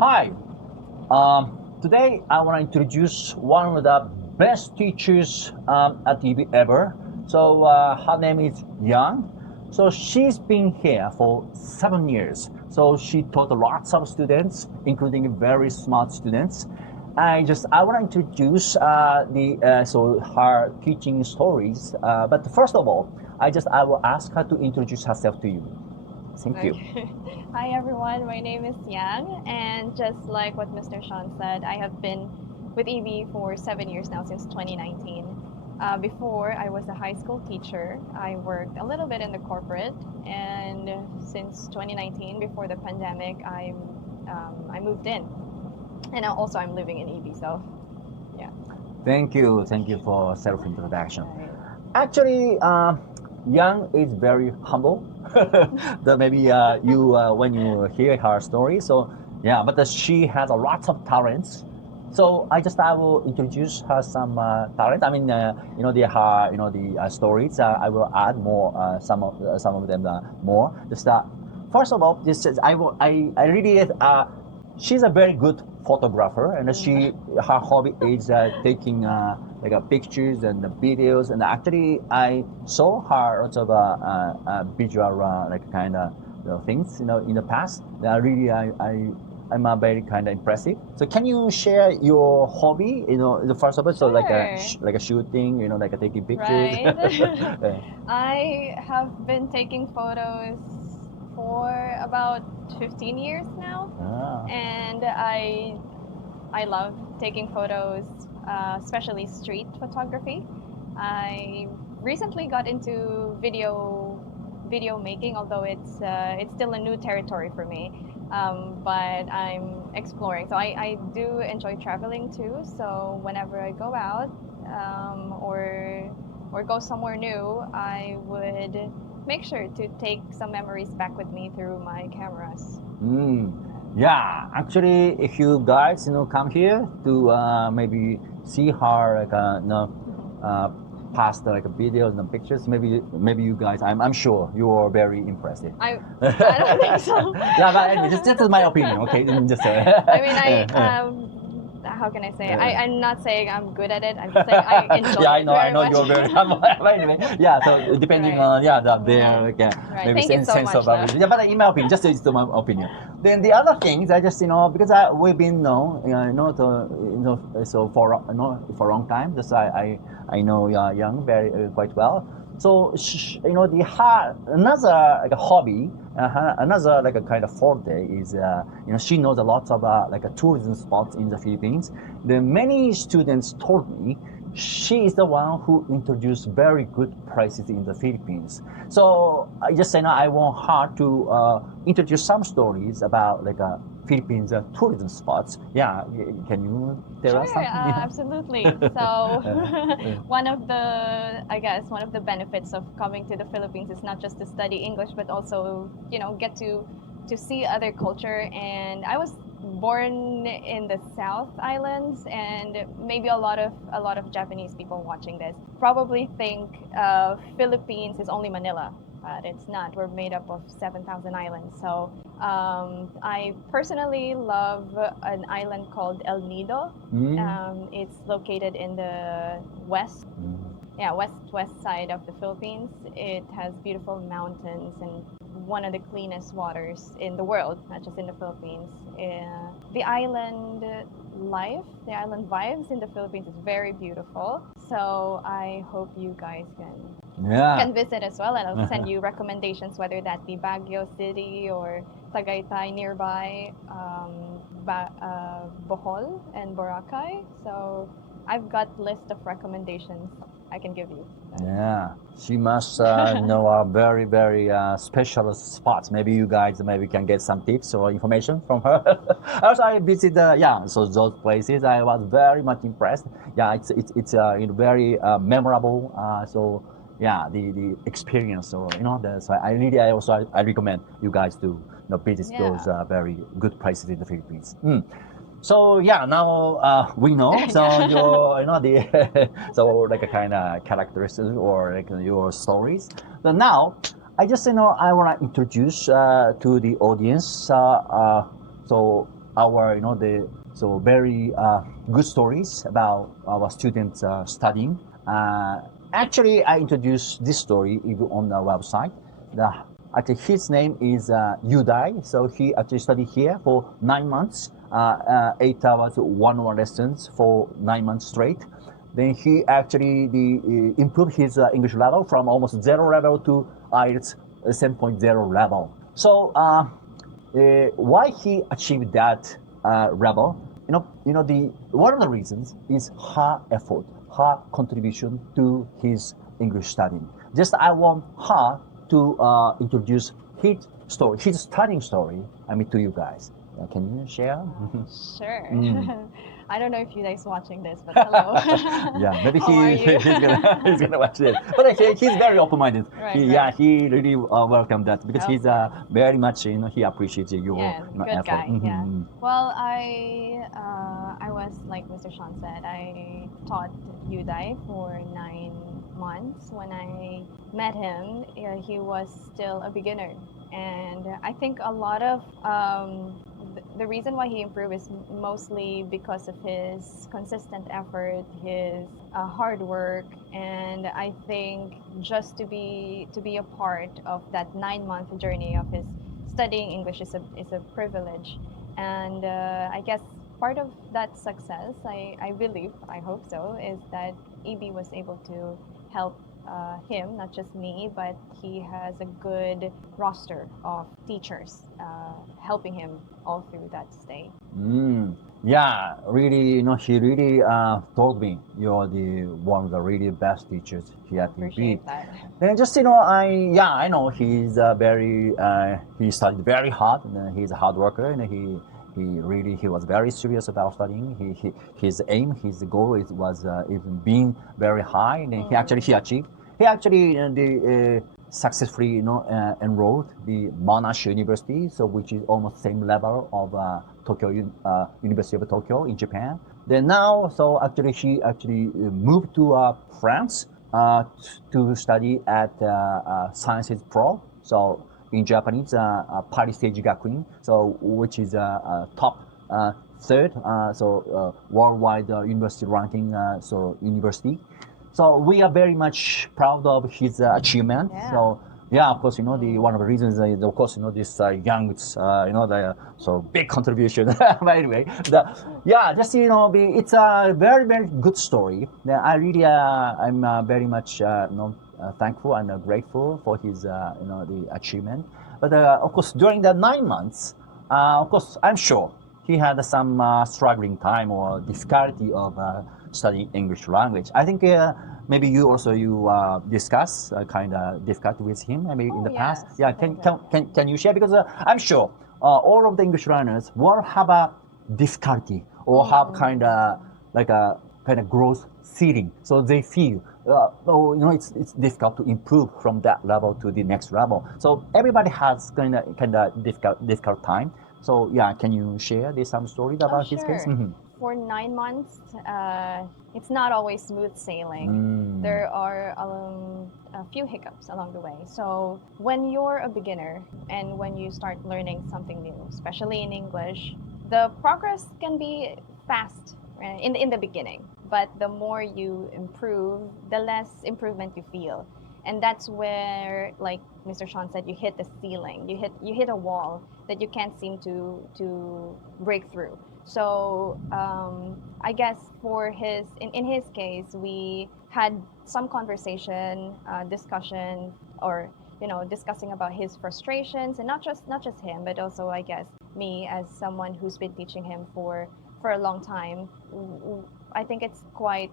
Hi. Today I want to introduce one of the best teachers at EB ever. So her name is Yang. So she's been here for 7 years. So she taught lots of students, including very smart students. I want to introduce her teaching stories. But first of all, I will ask her to introduce herself to you. Thank you. Hi everyone, my name is Yang, and just like what Mr. Sean said, I have been with EB for 7 years now, since 2019. Before, I was a high school teacher. I worked a little bit in the corporate, and since 2019, before the pandemic, I moved in, and also I'm living in EB. So, yeah. Thank you for self-introduction. Actually, Yang is very humble. That maybe you when you hear her story. So yeah, but she has a lot of talents. So I will introduce her some talent. I mean, the stories. I will add more some of them more. First of all, I really she's a very good photographer, and her hobby is taking pictures and videos. And actually, I saw her lots of visual things, in the past. I'm very kind of impressive. So can you share your hobby? The first of all, so Sure. like a shooting, taking pictures. Right. I have been taking photos for about 15 years now, and I love taking photos, especially street photography. I recently got into video making, although it's still a new territory for me. But I'm exploring. So I do enjoy traveling too. So whenever I go out or go somewhere new, I would make sure to take some memories back with me through my cameras. Yeah, actually, if you guys come here to maybe see her past videos and pictures, maybe you guys, I'm sure you are very impressive. I don't think so. Yeah, but anyway, just my opinion, okay? Just I mean, how can I say? I'm not saying I'm good at it. I'm just saying I enjoy yeah, it I know much. you're very humble. But anyway, yeah. So depending on their Right. maybe Thank you so sense much, of though. yeah. But in my opinion, just it's my opinion. Then the other things, I just because we've been known, so for for a long time. Just I know Young very quite well. So another hobby, another kind of forte is she knows a lot of tourism spots in the Philippines. The many students told me she is the one who introduced very good prices in the Philippines. So I just say now I want her to introduce some stories about Philippines tourism spots. Yeah, can you tell us Sure, something? absolutely. So one of the benefits of coming to the Philippines is not just to study English, but also get to see other culture. And I was born in the South Islands, and maybe a lot of Japanese people watching this probably think Philippines is only Manila. But it's not. We're made up of 7,000 islands. So I personally love an island called El Nido. It's located in the west side of the Philippines. It has beautiful mountains and one of the cleanest waters in the world, not just in the Philippines. The island vibes in the Philippines is very beautiful. So I hope you guys can visit as well, and I'll send you recommendations, whether that be Baguio City or Tagaytay nearby, Bohol and Boracay. So I've got list of recommendations I can give you. Yeah, she must know a very, very special spots. Maybe you guys can get some tips or information from her. Also, I visited, so those places. I was very much impressed. Yeah, it's very memorable. So yeah, the experience. So so I recommend you guys to visit those very good places in the Philippines. So yeah, now we know. So the so a kind of characteristics or your stories. So now I just I want to introduce to the audience. So our very good stories about our students studying. Actually, I introduced this story even on the website. Actually, his name is Yuta. So he actually studied here for 9 months, 8 hours, one-on-one lessons for 9 months straight. Then he actually improved his English level from almost 0 level to IELTS 7.0 level. So why he achieved that level? One of the reasons is her effort, her contribution to his English studying. Just I want her to introduce his story, his studying story, to you guys. Can you share? Sure. I don't know if you guys watching this, but hello. Yeah, maybe How are you? he's gonna watch it. But he's very open-minded. Right, Yeah, he really welcomed that because he's very much he appreciates your good effort. guy. Yeah. Well, I was like Mr. Sean said. I taught Yutai for 9 months. When I met him, he was still a beginner, and I think a lot of the reason why he improved is mostly because of his consistent effort, his hard work, and I think just to be a part of that 9-month journey of his studying English is a privilege, and I guess part of that success, I believe, I hope so, is that EB was able to help him, not just me, but he has a good roster of teachers helping him all through that stay. Yeah, really, he really told me you're one of the really best teachers here at EB. Appreciate that. And just I know he's he studied very hard, and he's a hard worker, and he was very serious about studying. His aim, his goal was even being very high, and he achieved. He actually successfully enrolled the Monash University, so which is almost same level of University of Tokyo in Japan. Then now, so actually he moved to France to study at Sciences Pro. So in Japanese, Paris Stage Gakuin, so which is top third, worldwide university ranking, university. So we are very much proud of his achievement. Yeah. So yeah, of course, one of the reasons, of course, this Yang, so big contribution. But anyway, it's a very, very good story. I really, I'm very much, thankful and grateful for his, the achievement. But of course, during the 9 months, of course, I'm sure he had some struggling time or difficulty of studying English language. I think maybe you discuss kind of difficulty with him maybe in the past. Yeah, can you share? Because I'm sure all of the English learners will have a difficulty or have kind of growth ceiling. So they feel it's difficult to improve from that level to the next level. So everybody has kind of difficult time. So yeah, can you share some stories about his case? Sure. For 9 months, it's not always smooth sailing. There are a few hiccups along the way. So when you're a beginner and when you start learning something new, especially in English, the progress can be fast in the beginning. But the more you improve, the less improvement you feel. And that's where, like Mr. Sean said, you hit the ceiling. You hit a wall that you can't seem to break through. So I guess in his case, we had some conversation, discussion, or discussing about his frustrations, and not just him, but also I guess me as someone who's been teaching him for a long time. I think it's quite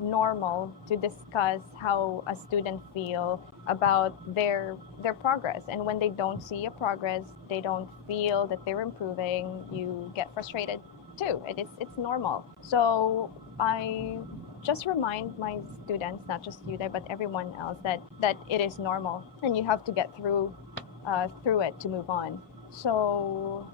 normal to discuss how a student feel about their progress, and when they don't see a progress, they don't feel that they're improving, you get frustrated too. It's normal. So I just remind my students, not just you there, but everyone else, that it is normal and you have to get through it to move on. So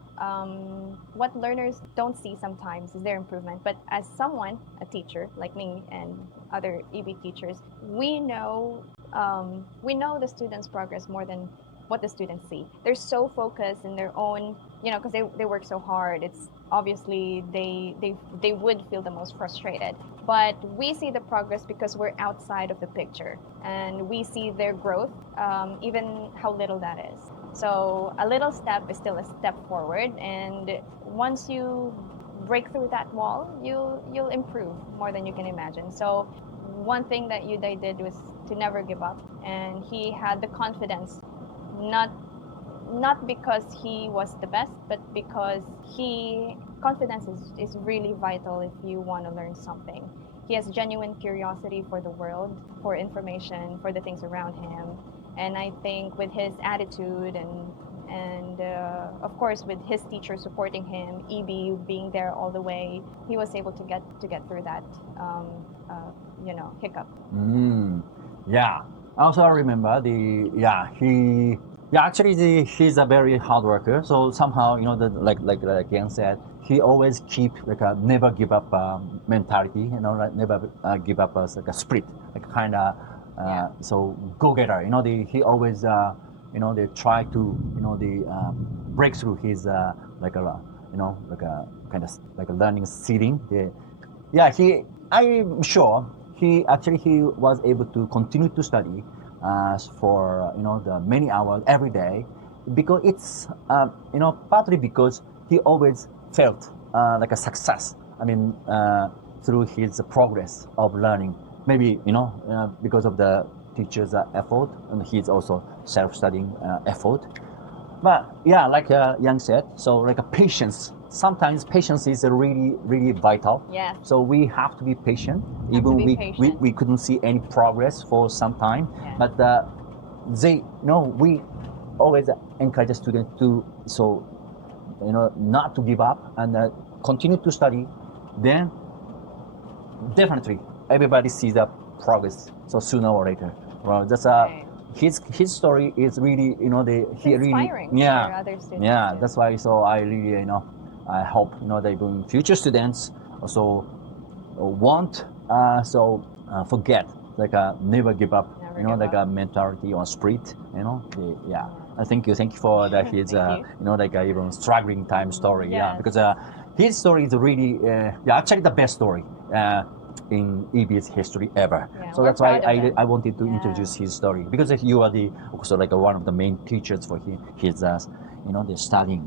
what learners don't see sometimes is their improvement. But as someone, a teacher like me and other EB teachers, we know the students' progress more than what the students see. They're so focused in their own, because they work so hard. It's obviously they would feel the most frustrated. But we see the progress because we're outside of the picture and we see their growth, even how little that is. So a little step is still a step forward, and once you break through that wall, you'll improve more than you can imagine. So one thing that Yuta did was to never give up, and he had the confidence, not because he was the best, but because confidence is really vital if you want to learn something. He has genuine curiosity for the world, for information, for the things around him, and I think with his attitude and of course with his teacher supporting him, EB being there all the way, he was able to get through that hiccup. Yeah. Also, I remember he's a very hard worker. So somehow, like Yang said, he always keep like a never give up mentality. Never give up as like a spirit, like kind of so go-getter. He always they try to break through his like a kind of like a learning ceiling. I'm sure he was able to continue to study for the many hours every day, because it's partly because he always felt like a success. I mean, through his progress of learning, maybe because of the teacher's effort, and his also self-studying effort. But yeah, like Yang said, so like a patience. Sometimes patience is really, really vital. Yeah. So we have to be patient. Even we couldn't see any progress for some time. Yeah. But we always encourage the students to not to give up and continue to study. Then definitely everybody sees the progress. So sooner or later, well, that's his story is really inspiring for other students. Yeah, too. that's why. So I really I hope that even future students also won't forget like never give up. Like a mentality or spirit. Yeah. Thank you for his like even struggling time story. Yes. Yeah, because his story is really actually the best story in EB's history ever. Yeah, So that's why I wanted to introduce his story, because you are also like one of the main teachers for his the studying.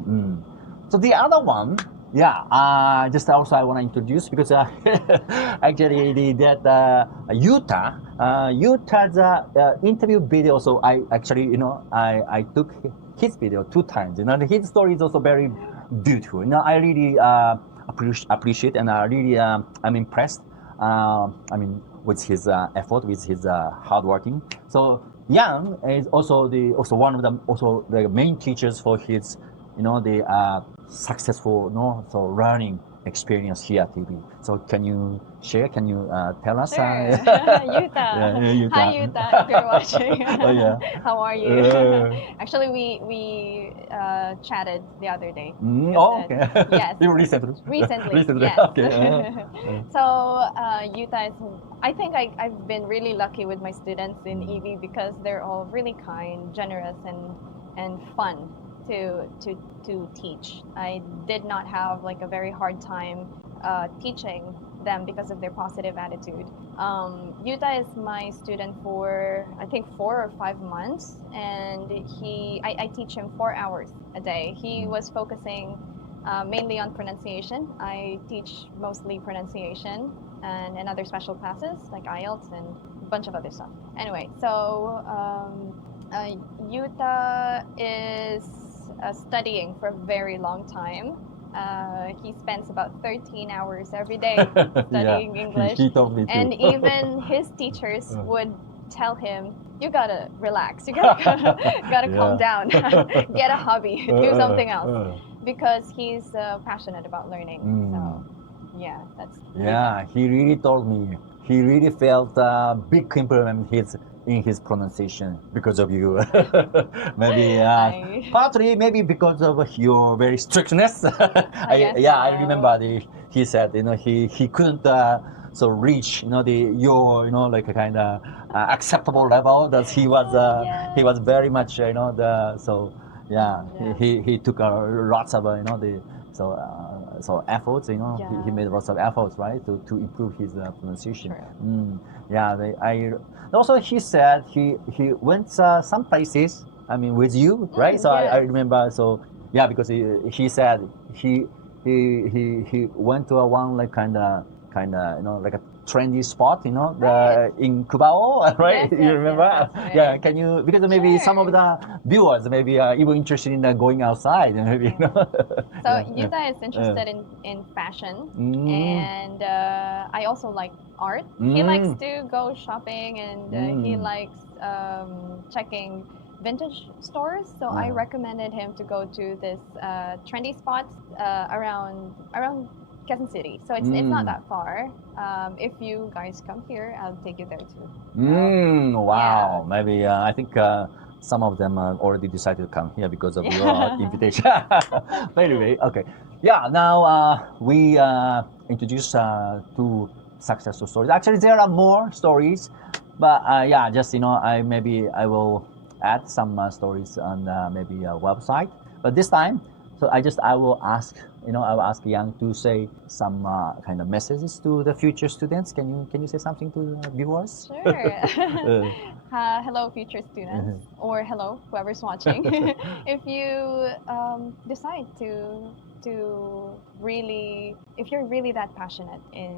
So the other one, just also I want to introduce, because actually Yuta's interview video. So I actually I took his video 2 times. His story is also very beautiful. I really appreciate, and I'm impressed. With his effort, with his hard working. So Yang is also one of the main teachers for his the successful learning experience here at TV. So can you share? Can you tell us? Sure. Yuta. Yuta. Hi Yuta, if you're watching. Oh, yeah. How are you? Actually, we chatted the other day. Okay. Yes. Recently. Recently. Yes. Okay. So Yuta is. I think I've been really lucky with my students in EB, because they're all really kind, generous, and fun to teach. I did not have like a very hard time teaching them because of their positive attitude. Yuta is my student for I think 4 or 5 months, and I teach him 4 hours a day. He was focusing mainly on pronunciation. I teach mostly pronunciation and other special classes like IELTS and a bunch of other stuff. Anyway, so Yuta is studying for a very long time. He spends about 13 hours every day studying English. He told me too. And even his teachers would tell him, you gotta relax, you gotta calm down, get a hobby, do something else, because he's passionate about learning. So yeah, that's he really told me he really felt a big improvement in his pronunciation because of you. Maybe partly maybe because of your very strictness. I remember he said he couldn't so reach your like a kind of acceptable level that he was he was very much he took lots of so efforts, he made lots of efforts, right, to improve his pronunciation. Also he said he went some places, I mean, with you, right? So I remember, because he said he went to one like kind of like a trendy spot, in Cubao, right? Yes, you remember? yes, that's right. Can you, because maybe some of the viewers maybe are even interested in going outside, maybe, So Yuta is interested in fashion, and I also like art. He likes to go shopping, and he likes checking vintage stores. So I recommended him to go to this trendy spots around Quezon City. So it's not that far. If you guys come here, I'll take you there too. Wow. Maybe I think some of them already decided to come here because of your invitation. But anyway, okay. Now we introduced two successful stories. Actually, there are more stories, but just I will add some stories on maybe a website. But this time, so I will ask Yang to say some kind of messages to the future students. Can you say something to the viewers? Sure. Hello, future students, or hello, whoever's watching. If you decide if you're really that passionate in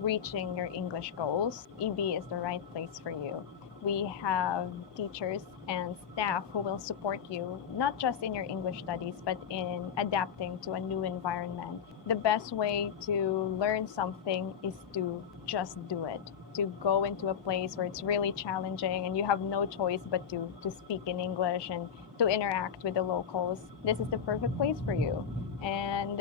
reaching your English goals, EB is the right place for you. We have teachers and staff who will support you, not just in your English studies, but in adapting to a new environment. The best way to learn something is to just do it, to go into a place where it's really challenging and you have no choice but to speak in English and to interact with the locals. This is the perfect place for you. And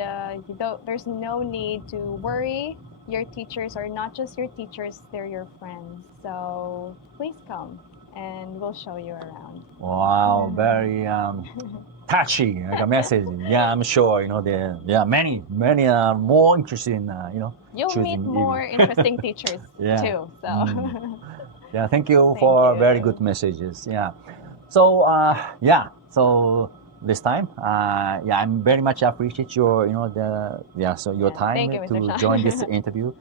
there's no need to worry. Your teachers are not just your teachers, they're your friends. So please come and we'll show you around. Wow, very touchy like a message. I'm sure there are many are more interested in You'll meet more interesting teachers too. So thank you for very good messages. So so this time I'm very much appreciate your your time you, to join this interview.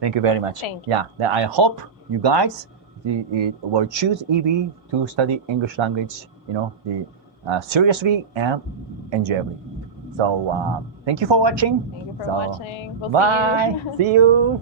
Thank you very much. Thank you. I hope you guys will choose EB to study English language seriously and enjoyably. So thank you for watching. Thank you for watching. We'll Bye. see you. See you.